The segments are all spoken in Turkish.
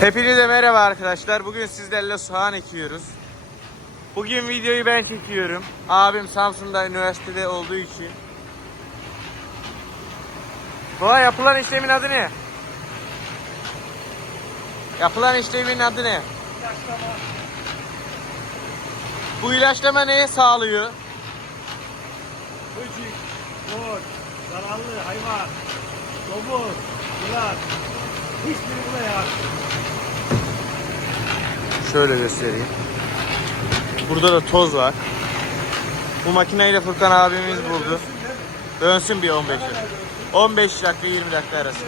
Hepinize merhaba arkadaşlar. Bugün sizlerle soğan ekiyoruz. Bugün videoyu ben çekiyorum. Abim Samsun'da üniversitede olduğu için. Buna yapılan işlemin adı ne? Yapılan işlemin adı ne? Bu ilaçlama neye sağlıyor? Böcek, kurt, zararlı hayvan, domuz, yılan hiçbiri buna yarar. Şöyle göstereyim. Burada da toz var. Bu makineyle Furkan abimiz buldu. Dönsün bir 15 dakika. 15 dakika 20 dakika arası.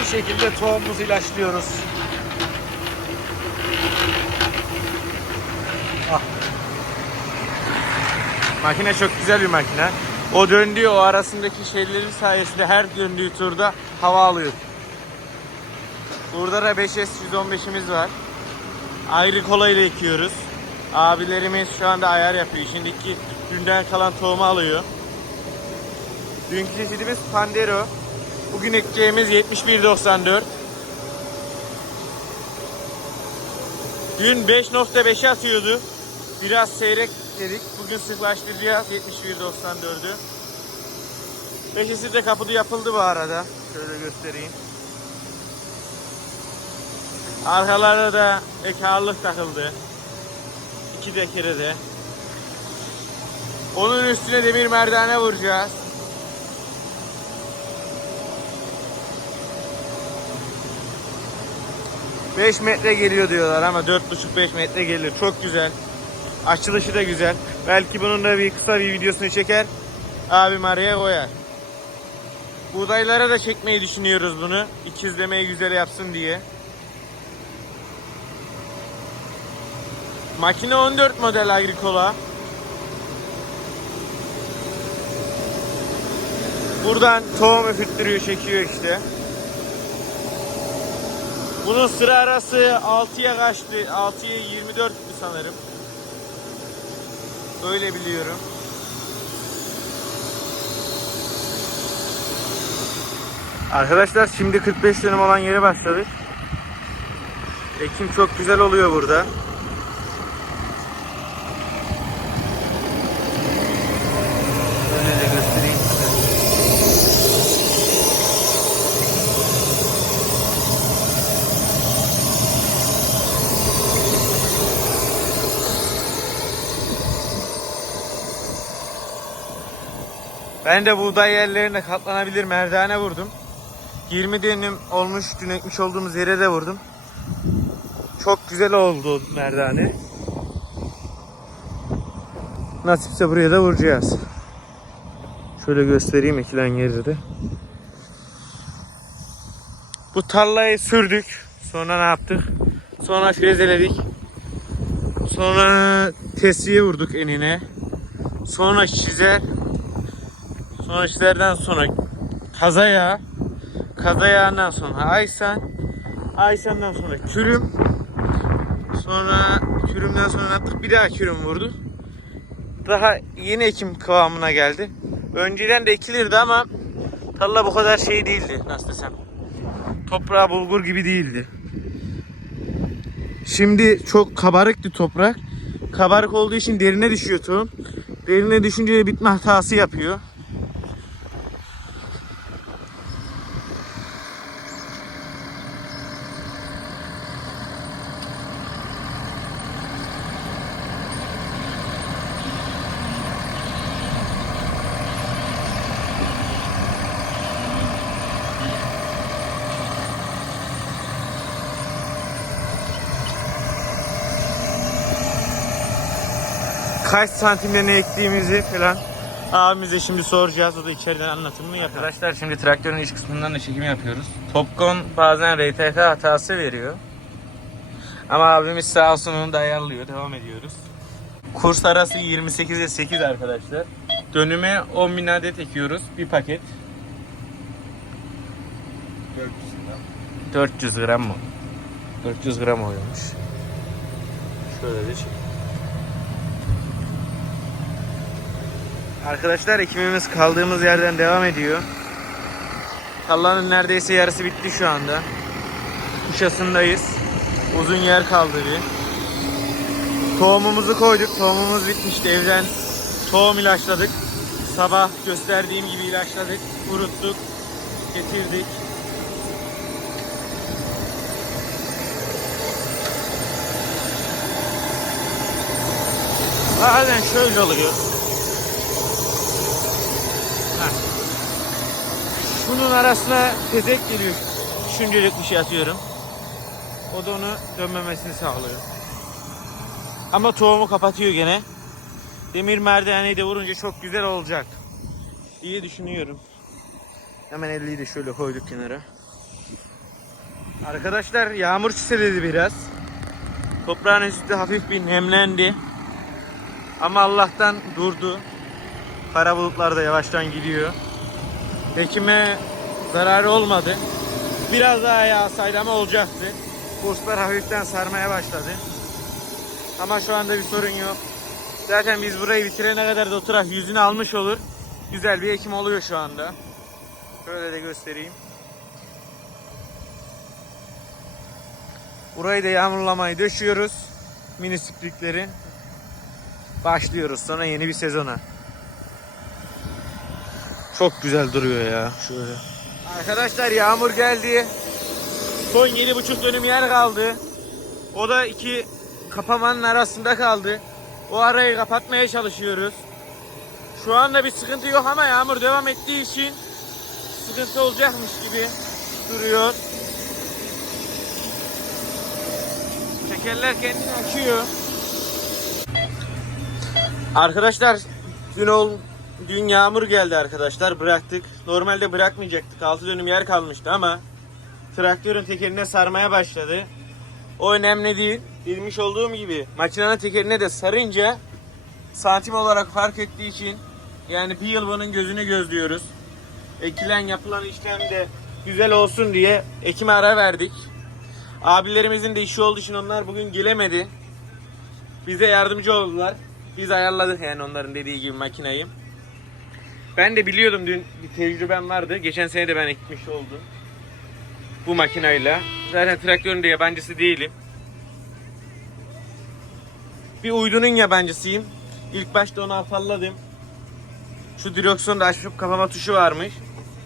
Bu şekilde tohumumuzu ilaçlıyoruz. Makine çok güzel bir makine. O döndüğü o arasındaki şeylerin sayesinde her döndüğü turda hava alıyor. Burada da 5S 115'imiz var. Ayrı kolayla ekiyoruz. Abilerimiz şu anda ayar yapıyor. Şimdiki dünden kalan tohumu alıyor. Dünkü çeşidimiz Pandero. Bugün ekeceğimiz 71.94. Dün 5.5'e atıyordu. Biraz seyrek dedik. Bugün sıklaştıracağız 71.94'ü. Beşisi de kapıda yapıldı bu arada. Şöyle göstereyim. Arkalarda da ekarlık takıldı. İki dekere de. Onun üstüne demir merdane vuracağız. Beş metre geliyor diyorlar ama dört buçuk beş metre geliyor. Çok güzel. Açılışı da güzel. Belki bunun da bir kısa bir videosunu çeker. Abim araya koyar. Buğdaylara da çekmeyi düşünüyoruz bunu. İkizlemeyi güzel yapsın diye. Makine 14 model Agricola. Buradan tohum öfüttürüyor, çekiyor işte. Bunun sıra arası 6'ya kaçtı? 6'ya 24'tü sanırım. Öyle biliyorum. Arkadaşlar şimdi 45 dönüm olan yere başladık. Ekim çok güzel oluyor burada. Ben de buğday yerlerine katlanabilir merdane vurdum. 20 dönüm olmuş dün ekmiş olduğumuz yere de vurdum. Çok güzel oldu merdane. Nasipse buraya da vuracağız. Şöyle göstereyim ekilen yeri de. Bu tarlayı sürdük. Sonra ne yaptık? Sonra frezeledik. Sonra tesiye vurduk enine. Sonra çizer. Sonra çizerden sonra kazaya. Kazayağından sonra aysan. Aysan'dan sonra kürüm. Sonra kürümden sonra attık bir daha kürüm vurdu. Daha yeni ekim kıvamına geldi. Önceden de ekilirdi ama tarla bu kadar şey değildi nasıl desem. Toprağı bulgur gibi değildi. Şimdi çok kabarıktı toprak. Kabarık olduğu için derine düşüyor tohum. Derine düşünce de bitme hatası yapıyor. Kaç santimle ne ektiğimizi falan abimize şimdi soracağız. O da içeriden anlatımını yapar. Arkadaşlar şimdi traktörün iç kısmından da çekim yapıyoruz. Topcon bazen RTK hatası veriyor. Ama abimiz sağ olsun onu da ayarlıyor. Devam ediyoruz. Kurs arası 28'e 8 arkadaşlar. Dönüme 10 bin adet ekiyoruz. Bir paket. 400 gram mı? 400 gram oluyormuş. Şöyle de çek. Arkadaşlar ekimimiz kaldığımız yerden devam ediyor. Tarlanın neredeyse yarısı bitti şu anda. Kuşasındayız. Uzun yer kaldı bir. Tohumumuzu koyduk. Tohumumuz bitmişti. Evden tohum ilaçladık. Sabah gösterdiğim gibi ilaçladık. Kuruttuk. Getirdik. Bazen şöyle oluyor. Bunun arasına tezek geliyor. Düşüncelik bir şey atıyorum. O da onu dönmemesini sağlıyor. Ama tohumu kapatıyor gene. Demir merdaneyi de vurunca çok güzel olacak. İyi düşünüyorum. Hemen elliyi de şöyle koyduk kenara. Arkadaşlar yağmur çiseledi biraz. Toprağın üstü hafif bir nemlendi. Ama Allah'tan durdu. Kara bulutlar da yavaştan gidiyor. Ekime zararı olmadı. Biraz daha yağsaydı ama olacaktı. Kurslar hafiften sarmaya başladı. Ama şu anda bir sorun yok. Zaten biz burayı bitirene kadar da oturak yüzünü almış olur. Güzel bir ekim oluyor şu anda. Şöyle de göstereyim. Burayı da yağmurlamayı döşüyoruz. Mini sprikleri. Başlıyoruz sonra yeni bir sezona. Çok güzel duruyor ya şöyle. Arkadaşlar yağmur geldi. Son 7,5 dönüm yer kaldı. O da iki kapamanın arasında kaldı. O arayı kapatmaya çalışıyoruz. Şu anda bir sıkıntı yok ama yağmur devam ettiği için sıkıntı olacakmış gibi duruyor. Tekerler kendini açıyor. Arkadaşlar dün ol dün yağmur geldi arkadaşlar bıraktık. Normalde bırakmayacaktık. 6 dönüm yer kalmıştı ama traktörün tekerine sarmaya başladı. O önemli değil. Bilmiş olduğum gibi makinenin tekerine de sarınca santim olarak fark ettiği için yani bir yıl bunun gözünü gözlüyoruz. Ekilen yapılan işlem de güzel olsun diye ekime ara verdik. Abilerimizin de işi olduğu için onlar bugün gelemedi. Bize yardımcı oldular. Biz ayarladık yani onların dediği gibi makinayı. Ben de biliyordum dün bir tecrübem vardı. Geçen sene de ben ekmiş oldum. Bu makinayla. Zaten traktörün de yabancısı değilim. Bir uydunun yabancısıyım. İlk başta onu afalladım. Şu direksiyonda açıp kapama tuşu varmış.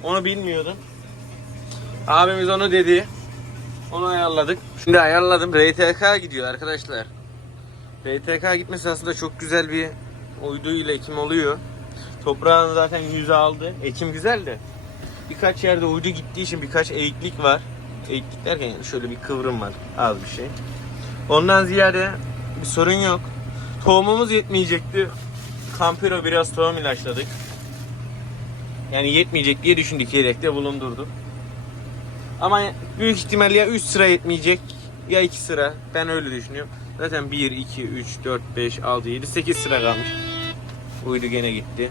Onu bilmiyordum. Abimiz onu dedi. Onu ayarladık. Şimdi ayarladım. RTK gidiyor arkadaşlar. RTK gitmesi aslında çok güzel bir uyduyla ekim oluyor. Toprağın zaten yüzü aldı. Ekim güzel de. Birkaç yerde uydu gittiği için birkaç eğiklik var. Eğiklik derken yani şöyle bir kıvrım var. Az bir şey. Ondan ziyade bir sorun yok. Tohumumuz yetmeyecekti. Campero biraz tohum ilaçladık. Yani yetmeyecek diye düşündük yedekte bulundurduk. Ama büyük ihtimal ya 3 sıra yetmeyecek ya 2 sıra. Ben öyle düşünüyorum. Zaten 1, 2, 3, 4, 5, 6, 7, 8 sıra kalmış. Uydu gene gitti.